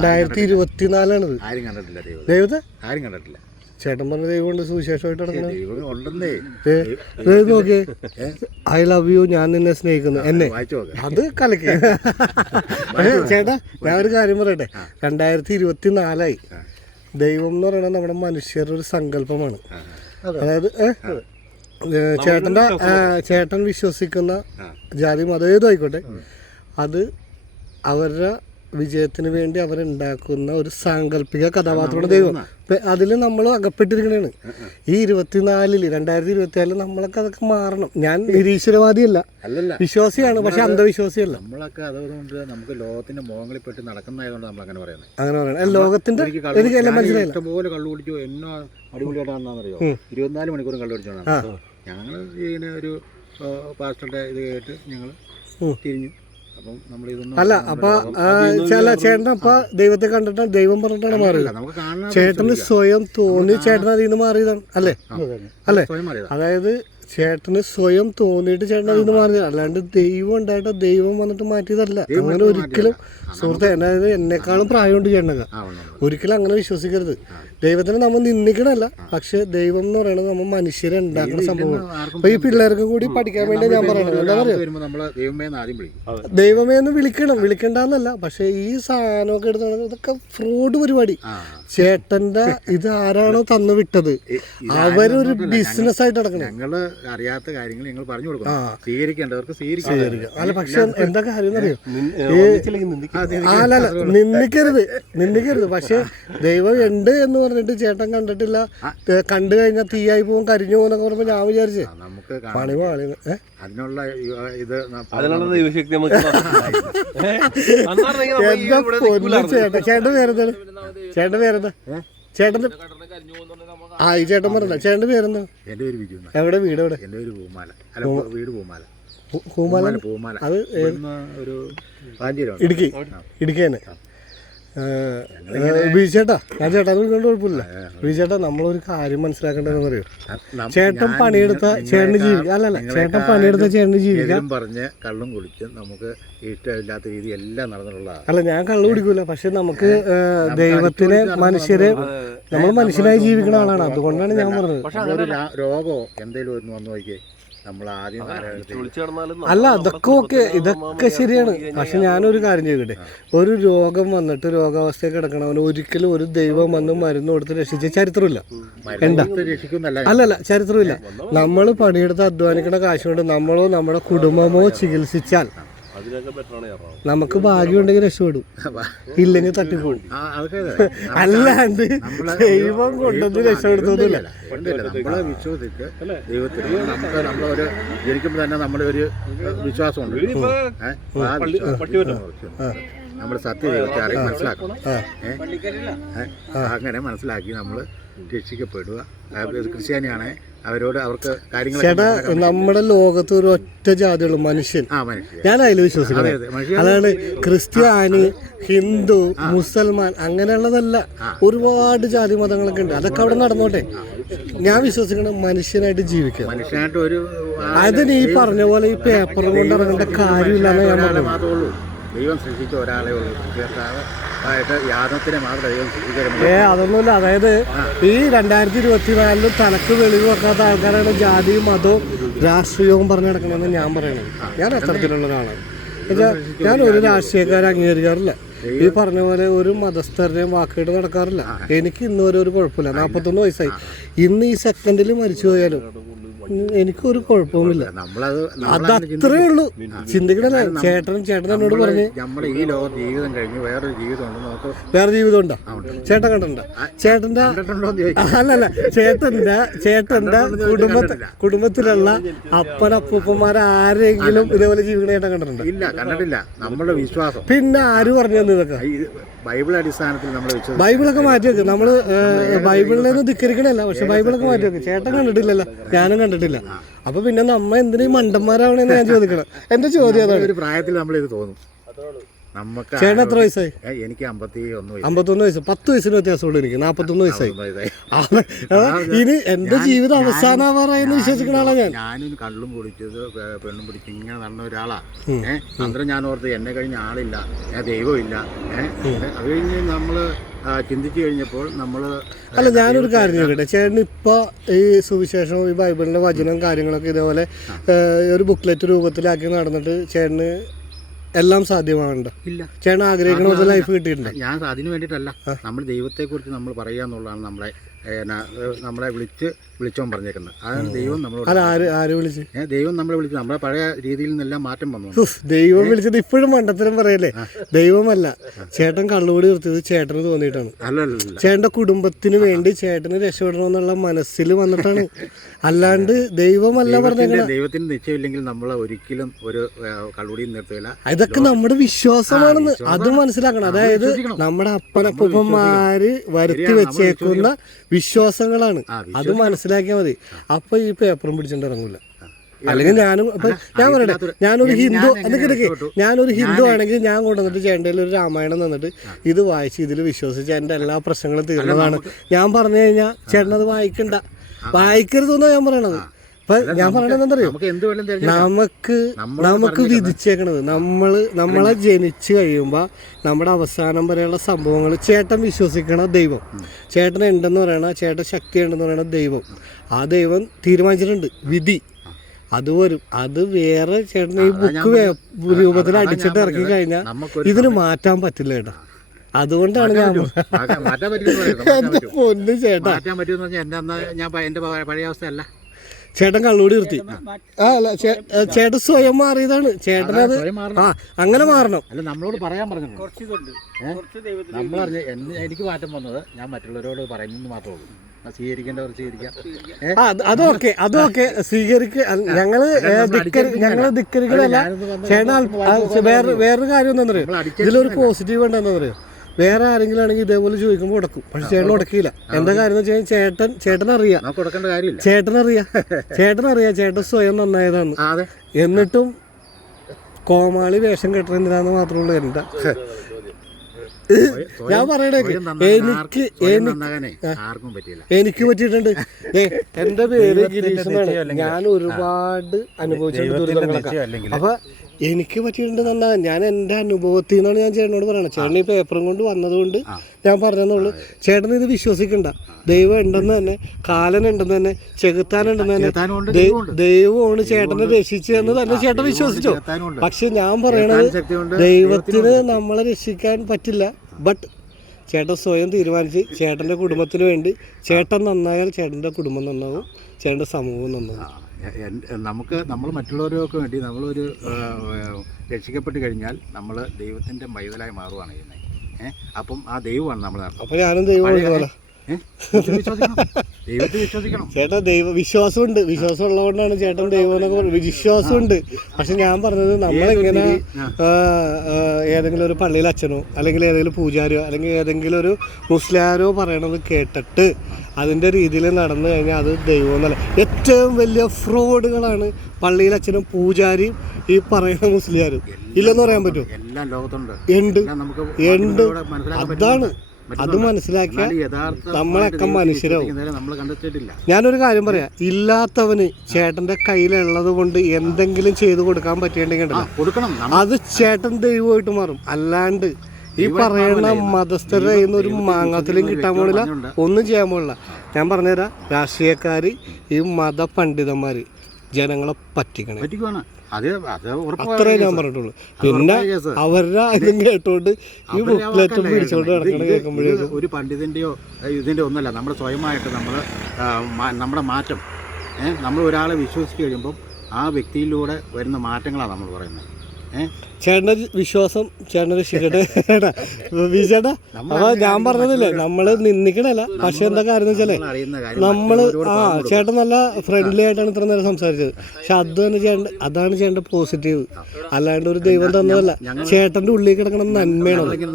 രണ്ടായിരത്തി ഇരുപത്തിനാലാണിത് ആരും കണ്ടിട്ടില്ല ദൈവം. ദൈവത്തെ? ആരും കണ്ടിട്ടില്ല. ചേട്ടൻ പറഞ്ഞ ദൈവമുണ്ട് സുവിശേഷമായിട്ട് ദൈവം ഉണ്ടെന്നേ. നോക്കിയേ. ഐ ലവ് യു ഞാൻ നിന്നെ സ്നേഹിക്കുന്നു. എന്നെ. വായിച്ചു നോക്കാം. അത് കലക്കി. ചേട്ടാ ഞാൻ ഒരു കാര്യം പറയട്ടെ. രണ്ടായിരത്തി ഇരുപത്തിനാലായി ദൈവം എന്ന് പറയുന്നത് നമ്മുടെ മനുഷ്യരുടെ ഒരു സങ്കല്പമാണ്. അതായത് ചേട്ടന്റെ ചേട്ടൻ വിശ്വസിക്കുന്ന ജാതി മതം ഏതും ആയിക്കോട്ടെ. അത് അവരുടെ വിജയത്തിന് വേണ്ടി അവരുണ്ടാക്കുന്ന ഒരു സാങ്കല്പിക കഥാപാത്രമാണ് ദൈവം. അതിൽ നമ്മൾ അകപ്പെട്ടിരിക്കണേണ്. ഈ ഇരുപത്തിനാലിൽ രണ്ടായിരത്തി ഇരുപത്തിനാലിൽ നമ്മളൊക്കെ അതൊക്കെ മാറണം. ഞാൻ നിരീശ്വരവാദിയല്ല. വിശ്വാസിയാണ് പക്ഷെ അന്ധവിശ്വാസിയല്ല. നമ്മളൊക്കെ അതുകൊണ്ട് നമുക്ക് ലോകത്തിന്റെ മുഖങ്ങളിൽ പെട്ട് നടക്കുന്നതായതുകൊണ്ട് നമ്മൾ അങ്ങനെ പറയുന്നത് അങ്ങനെ പറയുന്നത് ലോകത്തിന്റെ എനിക്ക് മനസ്സിലായില്ല. ഇഷ്ടംപോലെ കള്ളു കുടിച്ചു എന്നോ അടിപൊളിയായിട്ടാണെന്നറിയോ ഇരുപത്തിനാല് മണിക്കൂറും കള്ളു കുടിച്ചോണ്ടാണ് ഞങ്ങൾ ഇങ്ങനെ ഒരു പാസ്റ്ററുടെ ഇത് കേട്ട് ഞങ്ങൾ തിരിഞ്ഞു അല്ല അപ്പൊ ചില ചേട്ടൻ അപ്പൊ ദൈവത്തെ കണ്ടിട്ടാണ് ദൈവം പറഞ്ഞിട്ടാണ് മാറിയത്. ചേട്ടന് സ്വയം തോന്നി ചേട്ടൻ അതിൽ നിന്ന് മാറിയതാണ് അല്ലേ? അല്ലേ? അതായത് ചേട്ടന് സ്വയം തോന്നിയിട്ട് ചേട്ടൻ അതിൽ നിന്ന് മാറിയത് അല്ലാണ്ട് ദൈവം ഉണ്ടായിട്ട് ദൈവം വന്നിട്ട് മാറ്റിയതല്ല. അങ്ങനെ ഒരിക്കലും സുഹൃത്തെ അതായത് എന്നെക്കാളും പ്രായമുണ്ട് ചേട്ടനൊക്കെ. ഒരിക്കലും അങ്ങനെ വിശ്വസിക്കരുത്. ദൈവത്തിനെ നമ്മൾ നിന്ദിക്കണല്ല പക്ഷെ ദൈവം എന്ന് പറയുന്നത് നമ്മൾ മനുഷ്യരെ ഉണ്ടാക്കുന്ന സംഭവം അപ്പൊ ഈ പിള്ളേർക്കും കൂടി പഠിക്കാൻ വേണ്ടി ഞാൻ പറയണത് എന്താ പറയുക നമ്മളെ ദൈവമേ എന്ന് ആദ്യം വിളിക്കും. ദൈവമേ എന്ന് വിളിക്കണം. വിളിക്കണ്ടെന്നല്ല. പക്ഷെ ഈ സാധനമൊക്കെ എടുത്ത് ഇതൊക്കെ ഫ്രോഡ് പരിപാടി. ചേട്ടന്റെ ഇത് ആരാണോ തന്നു വിട്ടത്? അവരൊരു ബിസിനസ് ആയിട്ട് നടക്കണം. ഞങ്ങൾ അറിയാത്ത കാര്യങ്ങൾ ഞങ്ങൾ പറഞ്ഞു സ്വീകരിക്കേണ്ടവർക്ക് സ്വീകരിക്കാം. അല്ല പക്ഷെ എന്താ കാര്യം അറിയോ ആ, അതെ, ആ, അല്ല അല്ല. നിന്ദിക്കരുത്. നിന്ദിക്കരുത്. പക്ഷെ ദൈവം ഉണ്ട് എന്ന് പറഞ്ഞിട്ട് ചേട്ടൻ കണ്ടിട്ടില്ല. കണ്ടു കഴിഞ്ഞാൽ തീയായി പോകും കരിഞ്ഞു പോകുന്നൊക്കെ പറഞ്ഞപ്പോ ഞാൻ വിചാരിച്ചേ നമുക്ക്. പണി പാളി? അതിനുള്ള ഇത് അതിനുള്ള ദൈവശക്തി നമുക്ക് ചേട്ടൻ? ചേട്ടൻ പേരെന്താണ്? ചേട്ടൻ പേരെന്താ? ചേട്ടൻ ആ ഈ ചേട്ടൻ പറഞ്ഞ ചേട്ടൻ പേരെന്താ? എന്റെ പേര്. എവിടെ? വീട് എവിടെ? എന്റെ പേര് പൂമാല. അല്ല വീട് പൂമാല. അത് ഒരു ഇടുക്കി. ഇടുക്കി തന്നെ. ബീച്ചേട്ടാ ഞാൻ ചേട്ടാ വിളിക്കൊണ്ട് കുഴപ്പമില്ല. ബീച്ചേട്ടാ നമ്മളൊരു കാര്യം മനസ്സിലാക്കേണ്ടതെന്ന് പറയൂ ചേട്ടൻ പണിയെടുത്ത ചേട്ടന് ജീവിക്കാം അല്ലല്ല ചേട്ടൻ പണിയെടുത്ത ചേട്ടന് ജീവിക്കാം. പറഞ്ഞ് കള്ളും കുടിച്ചും നമുക്ക് ഇഷ്ടമില്ലാത്ത രീതി എല്ലാം നടന്നിട്ടുള്ളതാണ് അല്ല ഞാൻ കള്ളു കുടിക്കൂല. പക്ഷെ നമുക്ക് ദൈവത്തിനെ മനുഷ്യരെ നമ്മൾ മനുഷ്യനായി ജീവിക്കുന്ന ആളാണ്. അതുകൊണ്ടാണ് ഞാൻ പറഞ്ഞത്. ഒരു രാ- രോഗമോ എന്തെങ്കിലും ഒന്ന് വന്നു നോക്കിയേ. അല്ല അതൊക്കെ ഓക്കെ. ഇതൊക്കെ ശരിയാണ്. പക്ഷെ ഞാനൊരു കാര്യം ചെയ്യട്ടെ? ഒരു രോഗം വന്നിട്ട് രോഗാവസ്ഥ കിടക്കണവന് ഒരിക്കലും ഒരു ദൈവം വന്ന് മരുന്ന് കൊടുത്ത് രക്ഷിച്ച ചരിത്രമില്ല. എന്താ? രക്ഷിക്കുന്നല്ല അല്ലല്ല ചരിത്രമില്ല. നമ്മൾ പണിയെടുത്ത് അധ്വാനിക്കുന്ന കാശ് കൊണ്ട് നമ്മളോ നമ്മുടെ കുടുംബമോ ചികിത്സിച്ചാൽ നമുക്ക് ഭാഗ്യമുണ്ടെങ്കിൽ രക്ഷപ്പെടും. ഇല്ലെങ്കിൽ തട്ടിപ്പോണ്ട് ആ, അതൊക്കെ അതെ. അല്ലാണ്ട് ദൈവം കൊണ്ടൊന്നും രക്ഷപ്പെടുത്തൊന്നുമില്ല. നമ്മളെ വിശ്വസിച്ച് ദൈവത്തിൽ നമുക്ക് നമ്മളൊരു ജനിക്കുമ്പോൾ തന്നെ നമ്മുടെ ഒരു വിശ്വാസമുണ്ട് നമ്മൾ സത്യദൈവത്തെ അറിയാൻ മനസ്സിലാക്കണം? അങ്ങനെ മനസ്സിലാക്കി നമ്മൾ രക്ഷിക്കപ്പെടുക. ക്രിസ്ത്യാനിയാണ്. അവരോട് അവർക്ക് കാര്യങ്ങൾ ചേട്ടാ നമ്മുടെ ലോകത്ത് ഒരു ഒറ്റ ജാതിയുള്ള മനുഷ്യൻ. ആ മനുഷ്യൻ. ഞാൻ അതിൽ വിശ്വസിക്കുന്നത് അതെ, അതെ. മനുഷ്യൻ. അതാണ് ക്രിസ്ത്യാനി ഹിന്ദു മുസൽമാൻ അങ്ങനെയുള്ളതല്ല. ഒരുപാട് ജാതി മതങ്ങളൊക്കെ ഉണ്ട്. അതൊക്കെ അവിടെ നടന്നോട്ടെ? ഞാൻ വിശ്വസിക്കണം മനുഷ്യനായിട്ട് ജീവിക്കുക. മനുഷ്യനായിട്ട് ഒരു അതിന് ഈ പറഞ്ഞ പോലെ ഈ പേപ്പർ കൊണ്ട് ഇറങ്ങേണ്ട കാര്യമില്ലെന്ന് ഞാൻ പറഞ്ഞു ദൈവം സൃഷ്ടിച്ച ഒരാളെ ഉള്ളൂ. ചേർത്താതെ ആയിട്ട് മാത്രം ദൈവം സൃഷ്ടിക്കരുത് ഏ അതൊന്നുമില്ല. അതായത് ഈ രണ്ടായിരത്തി ഇരുപത്തിനാലിൽ തനക്ക് വെളിവ് വെക്കാത്ത ആൾക്കാരാണ് ജാതിയും മതവും രാഷ്ട്രീയവും പറഞ്ഞു നടക്കണമെന്ന് ഞാൻ പറയണത്. ഞാൻ അത്തരത്തിലുള്ള ഒരാളാണ് എന്നുവെച്ചാൽ ഞാൻ ഒരു രാഷ്ട്രീയക്കാരെ അംഗീകരിക്കാറില്ല. ഈ പറഞ്ഞ പോലെ ഒരു മതസ്ഥരുടെയും വാക്കേട് നടക്കാറില്ല. എനിക്ക് ഇന്നുവരെ ഒരു കുഴപ്പമില്ല. നാൽപ്പത്തൊന്ന് വയസ്സായി. ഇന്ന് ഈ സെക്കൻഡിൽ മരിച്ചു പോയാലും എനിക്കൊരു കുഴപ്പവുമില്ല. നമ്മളത് അതത്രേ ഉള്ളൂ. ചിന്തിക്കണല്ലേ? ചേട്ടൻ ചേട്ടൻ എന്നോട് പറഞ്ഞ്. നമ്മുടെ ഈ ലോക ജീവിതം കഴിഞ്ഞ് വേറൊരു ജീവിതം ഉണ്ട് നമുക്ക് വേറെ ജീവിതം ഉണ്ടോ. ചേട്ടൻ കണ്ടിട്ടുണ്ടോ? ചേട്ടന്റെ അല്ലല്ല ചേട്ടന്റെ ചേട്ടന്റെ കുടുംബ കുടുംബത്തിലുള്ള അപ്പനപ്പൂപ്പന്മാരെ ആരെങ്കിലും ഇതേപോലെ ജീവിക്കണ ചേട്ടൻ കണ്ടിട്ടുണ്ട്? ഇല്ല കണ്ടിട്ടില്ല. നമ്മുടെ വിശ്വാസം. പിന്നെ ആര് പറഞ്ഞു തന്നെ ഇതൊക്കെ? ബൈബിൾ അടിസ്ഥാനത്തിൽ നമ്മൾ ബൈബിളൊക്കെ മാറ്റി വെക്ക്. നമ്മൾ ഏ, ബൈബിളിനെ ധിക്കരിക്കണല്ല. പക്ഷെ ബൈബിളൊക്കെ മാറ്റി വെക്ക്. ചേട്ടൻ കണ്ടിട്ടില്ലല്ലോ. ഞാനും കണ്ടിട്ടില്ല. അപ്പൊ പിന്നെ നമ്മ എന്തിനും മണ്ടന്മാരാവണെന്ന് ഞാൻ ചോദിക്കണം. എന്റെ ചോദ്യം അതാണ്. ഒരു പ്രായത്തിൽ നമ്മൾ ഇത് തോന്നും. നമുക്ക് ചേട്ടൻ എത്ര വയസ്സായി? എനിക്ക് അമ്പത്തൊന്ന് വയസ്സ്. പത്ത് വയസ്സിന് വ്യത്യാസമുള്ളൂ എനിക്ക്. നാപ്പത്തൊന്ന് വയസ്സായി. ഇനി എന്റെ ജീവിതം അവസാനാവാറായെന്ന് വിശ്വസിക്കുന്ന ആളാ ഞാൻ. ഞാനും കള്ളും കുടിച്ചത് പെണ്ണും പിടിച്ച് ഇങ്ങനെ നടന്ന ഒരാളാ. ഏഹ് അന്നേരം ഞാൻ ഓർത്ത് എന്നെ കഴിഞ്ഞ ആളില്ല. ദൈവമില്ല. ഏഹ് അത് കഴിഞ്ഞ് നമ്മൾ ചിന്തിച്ചു കഴിഞ്ഞപ്പോൾ നമ്മൾ അല്ല ഞാനൊരു കാര്യം ചോദിക്കട്ടെ. ചേട്ടൻ ഇപ്പൊ ഈ സുവിശേഷവും ഈ ബൈബിളിന്റെ വചനവും കാര്യങ്ങളൊക്കെ ഇതേപോലെ ഒരു ബുക്ക്ലെറ്റ് രൂപത്തിലാക്കി നടന്നിട്ട് ചേട്ടന് എല്ലാം സാധ്യമാവുന്നുണ്ട് ഇല്ല. ചേട്ടൻ ആഗ്രഹിക്കുന്ന ലൈഫ് കിട്ടിയിട്ടുണ്ട് ഞാൻ അതിന് വേണ്ടിയിട്ടല്ല നമ്മൾ ദൈവത്തെ കുറിച്ച് നമ്മൾ പറയാന്നുള്ളതാണ് നമ്മളെ ഏ, ന- ഏ, നമ്മളെ വിളിച്ച് വിളിച്ചോൻ പറഞ്ഞേക്കുന്നത്. അതാണ് ദൈവം നമ്മളോട് അല്ല ആര് ആര് വിളിച്ച്? ഏ, ദൈവം നമ്മളെ വിളിച്ചു. നമ്മളെ പഴയ രീതിയിൽ നിന്നെല്ലാം മാറ്റം വന്നു. ദൈവം വിളിച്ചത് ഇപ്പോഴും മണ്ടത്തരം പറയല്ലേ? ദൈവമല്ല. ചേട്ടൻ കള്ളുകൂടി നിർത്തിയത് ചേട്ടന് തോന്നിയിട്ടാണ്. അല്ലല്ല ചേട്ടന്റെ കുടുംബത്തിന് വേണ്ടി ചേട്ടന് രക്ഷപ്പെടണമെന്നുള്ള മനസ്സിൽ വന്നിട്ടാണ്. അല്ലാണ്ട് ദൈവമല്ല പറഞ്ഞേക്കണ. ദൈവത്തിന്റെ ദൈവത്തിന് നിശ്ചയമില്ലെങ്കിൽ നമ്മളെ ഒരിക്കലും ഒരു കള്ളുടിയും നിർത്തുകയില്ല. ഇതൊക്കെ നമ്മുടെ വിശ്വാസമാണെന്ന് അത് മനസ്സിലാക്കണം. അതായത് നമ്മുടെ അപ്പനപ്പന്മാര് വരുത്തി വെച്ചേക്കുന്ന വിശ്വാസങ്ങളാണ്. അത് മനസ്സിലാക്കിയാൽ മതി. അപ്പൊ ഈ പേപ്പറും പിടിച്ചിട്ട് അല്ലെങ്കിൽ ഞാനും അപ്പൊ ഞാൻ പറയട്ടെ ഞാനൊരു ഹിന്ദു ഇതൊക്കെ ഞാനൊരു ഹിന്ദു ആണെങ്കിൽ ഞാൻ കൊണ്ടുവന്നിട്ട് ചേട്ടയിൽ ഒരു രാമായണം തന്നിട്ട് ഇത് വായിച്ച് ഇതിൽ വിശ്വസിച്ച് എന്റെ എല്ലാ പ്രശ്നങ്ങളും തീർന്നതാണ്. ഞാൻ പറഞ്ഞു കഴിഞ്ഞാൽ ചേട്ടനത് വായിക്കണ്ട. വായിക്കരുതെന്നാ ഞാൻ പറയണത്. അപ്പൊ ഞാൻ പറയണത് എന്തറിയോ നമുക്ക് നമുക്ക് നമുക്ക് വിധിച്ചേക്കണത്. നമ്മൾ നമ്മളെ ജനിച്ചു കഴിയുമ്പോ നമ്മുടെ അവസാനം വരെയുള്ള സംഭവങ്ങൾ ചേട്ടൻ വിശ്വസിക്കണ ദൈവം. ചേട്ടൻ ഉണ്ടെന്ന് പറയണ ചേട്ടൻ ശക്തി ഉണ്ടെന്ന് പറയണ ദൈവം. ആ ദൈവം തീരുമാനിച്ചിട്ടുണ്ട്. വിധി. അത് വരും. അത് വേറെ ചേട്ടൻ ഈ ബുക്ക് രൂപത്തിൽ അടിച്ചിട്ട് ഇറക്കി കഴിഞ്ഞാൽ ഇതിന് മാറ്റാൻ പറ്റില്ല ചേട്ടാ അതുകൊണ്ടാണ് ഞാൻ മാറ്റാൻ പറ്റും ചേട്ടാ. മാറ്റാൻ പറ്റുമെന്ന് പറഞ്ഞാൽ എന്റെ അന്ന് ഞാൻ പഴയ പഴയ അവസ്ഥയല്ല. ചേട്ടൻ കള്ളൂടി നിർത്തി. ആ അല്ല ചേട്ടൻ സ്വയം മാറിയതാണ്. ചേട്ടനത് അത് ആ അങ്ങനെ മാറണം. അല്ല നമ്മളോട് പറയാൻ പറഞ്ഞിട്ടുണ്ട് നമ്മളറിഞ്ഞ എനിക്ക് മാറ്റം വന്നത് ഞാൻ മറ്റുള്ളവരോട് പറയുന്നു മാത്രമേ ഉള്ളൂ. അതൊക്കെ അതൊക്കെ സ്വീകരിക്ക. ഞങ്ങൾ ഞങ്ങൾ ധിക്കരിക്കലല്ല ചേട്ടൻ വേറൊരു കാര്യം എന്താ പറയുക ഇതിലൊരു പോസിറ്റീവ് ഉണ്ടെന്ന് പറയുക വേറെ ആരെങ്കിലും ആണെങ്കിൽ ഇതേപോലെ ചോദിക്കുമ്പോൾ ഉടക്കും പക്ഷെ ചേട്ടൻ ഉടക്കിയില്ല എന്താ കാര്യം എന്ന് വെച്ച് കഴിഞ്ഞാൽ ചേട്ടൻ ചേട്ടൻ അറിയാം ചേട്ടൻ അറിയാം ചേട്ടൻ അറിയാം ചേട്ടൻ സ്വയം നന്നായതാണ്. എന്നിട്ടും കോമാളി വേഷം കെട്ടുന്നില്ലാന്ന് മാത്രമുള്ള എന്താ? ഞാൻ നന്നാകാൻ എനിക്ക് എനിക്ക് പറ്റിയിട്ടുണ്ട്. എന്റെ പേര് ഗിരീഷ് എന്നാണ്. ഞാൻ ഒരുപാട് അനുഭവിച്ചിട്ടുണ്ട് ദുരിതങ്ങളൊക്കെ. അപ്പൊ എനിക്ക് പറ്റിയിട്ടുണ്ട് നന്നാ ഞാൻ എന്റെ അനുഭവത്തിൽ നിന്നാണ് ഞാൻ ചേട്ടനോട് പറയണത്. ചേട്ടൻ ഈ പേപ്പറും കൊണ്ട് വന്നതുകൊണ്ട് ഞാൻ പറഞ്ഞെന്നുള്ളൂ. ചേട്ടൻ ഇത് വിശ്വസിക്കണ്ട. ദൈവം ഉണ്ടെന്ന് തന്നെ കാലൻ ഉണ്ടെന്ന് തന്നെ ചെകുത്താൻ ഉണ്ടെന്ന് തന്നെ ദൈവമാണ് ചേട്ടനെ രക്ഷിച്ചതെന്ന് തന്നെ ചേട്ടൻ വിശ്വസിച്ചോ. പക്ഷെ ഞാൻ പറയണത് ദൈവത്തിന് നമ്മളെ രക്ഷിക്കാൻ പറ്റില്ല. ബട്ട് ചേട്ടൻ സ്വയം തീരുമാനിച്ച് ചേട്ടന്റെ കുടുംബത്തിന് വേണ്ടി ചേട്ടൻ നന്നായാൽ ചേട്ടന്റെ കുടുംബം നന്നാവും ചേട്ടന്റെ സമൂഹം നന്നാവും. നമുക്ക് നമ്മൾ മറ്റുള്ളവർക്ക് വേണ്ടി നമ്മളൊരു രക്ഷിക്കപ്പെട്ട് കഴിഞ്ഞാൽ നമ്മൾ ദൈവത്തിന്റെ മൈതലായി മാറുകയാണ് ചെയ്യുന്നത്. ഏഹ് അപ്പം ആ ദൈവമാണ് നമ്മൾ അപ്പോൾ ഞാനും ദൈവം പോലെ വിശ്വസിക്കണം. ദൈവത്തെ വിശ്വസിക്കണം. ചേട്ടാ ദൈവ വിശ്വാസമുണ്ട്. വിശ്വാസം ഉള്ളതുകൊണ്ടാണ് ചേട്ടൻ ദൈവം എന്നൊക്കെ പറയുന്നത് വിശ്വാസമുണ്ട്. പക്ഷെ ഞാൻ പറഞ്ഞത് നമ്മളിങ്ങനെ ഏതെങ്കിലും ഒരു പള്ളിയിൽ അച്ഛനോ അല്ലെങ്കിൽ ഏതെങ്കിലും പൂജാരിയോ അല്ലെങ്കിൽ ഏതെങ്കിലും ഒരു മുസ്ലിയാരോ പറയണത് കേട്ടിട്ട് അതിന്റെ രീതിയിൽ നടന്നു കഴിഞ്ഞാൽ അത് ദൈവം എന്നല്ല. ഏറ്റവും വലിയ ഫ്രോഡുകളാണ് പള്ളിയിൽ അച്ഛനും പൂജാരിയും ഈ പറയുന്ന മുസ്ലിയാരും. ഇല്ലെന്ന് പറയാൻ പറ്റുമോ? എല്ലാം ലോകത്തുണ്ട്. ഉണ്ട്. ഉണ്ട്. അതാണ്. അത് മനസ്സിലാക്കിയ നമ്മളൊക്കെ മനുഷ്യരാവും. ഞാനൊരു കാര്യം പറയാം. ഇല്ലാത്തവന് ചേട്ടന്റെ കയ്യിലുള്ളത് കൊണ്ട് എന്തെങ്കിലും ചെയ്തു കൊടുക്കാൻ പറ്റിയിട്ടുണ്ടെങ്കിൽ കൊടുക്കണം. അത് ചേട്ടൻ ദൈവമായിട്ട് മാറും. അല്ലാണ്ട് ഈ പറയുന്ന മതസ്ഥരുടെ കയ്യിൽ ഒരു മാങ്ങാത്തിലും കിട്ടാൻ പോണില്ല ഒന്നും ചെയ്യാൻ പോണില്ല ഞാൻ പറഞ്ഞുതരാം രാഷ്ട്രീയക്കാര് ഈ മത പണ്ഡിതന്മാര് ജനങ്ങളെ പറ്റിക്കണേ. അത് അത് അത്രേ ഞാൻ. പറഞ്ഞിട്ടുള്ളൂ പിന്നെ അവരുടെ ഇതും കേട്ടോണ്ട് ഈ ബുക്ക്ലെറ്റും പിടിച്ചോണ്ട്. നടക്കണ കേൾക്കുമ്പോഴേ ഒരു പണ്ഡിതന്റെയോ ഇതിന്റെ ഒന്നല്ല നമ്മുടെ സ്വയമായിട്ട് നമ്മൾ നമ്മുടെ മാറ്റം നമ്മൾ ഒരാളെ വിശ്വസിച്ച് കഴിയുമ്പം ആ വ്യക്തിയിലൂടെ വരുന്ന മാറ്റങ്ങളാണ് നമ്മൾ പറയുന്നത് ഏഹ് ചേട്ടന്റെ വിശ്വാസം ചേട്ടനെ രക്ഷിക്കട്ടെ വിജേട്ടാ അപ്പൊ ഞാൻ പറഞ്ഞതില്ലേ നമ്മൾ നിന്നിക്കണല്ല. പക്ഷെ എന്താ കാര്യം വെച്ചാലേ നമ്മൾ ആ. ചേട്ടൻ നല്ല ഫ്രണ്ട്ലി ആയിട്ടാണ് ഇത്ര നേരം സംസാരിച്ചത്. പക്ഷെ അത് തന്നെ ചേട്ടൻ അതാണ് ചേട്ടന്റെ പോസിറ്റീവ് അല്ലാണ്ട് ഒരു ദൈവം തന്നതല്ല. ചേട്ടന്റെ ഉള്ളിൽ കിടക്കണം നന്മയാണ് നമ്മളിങ്ങനെ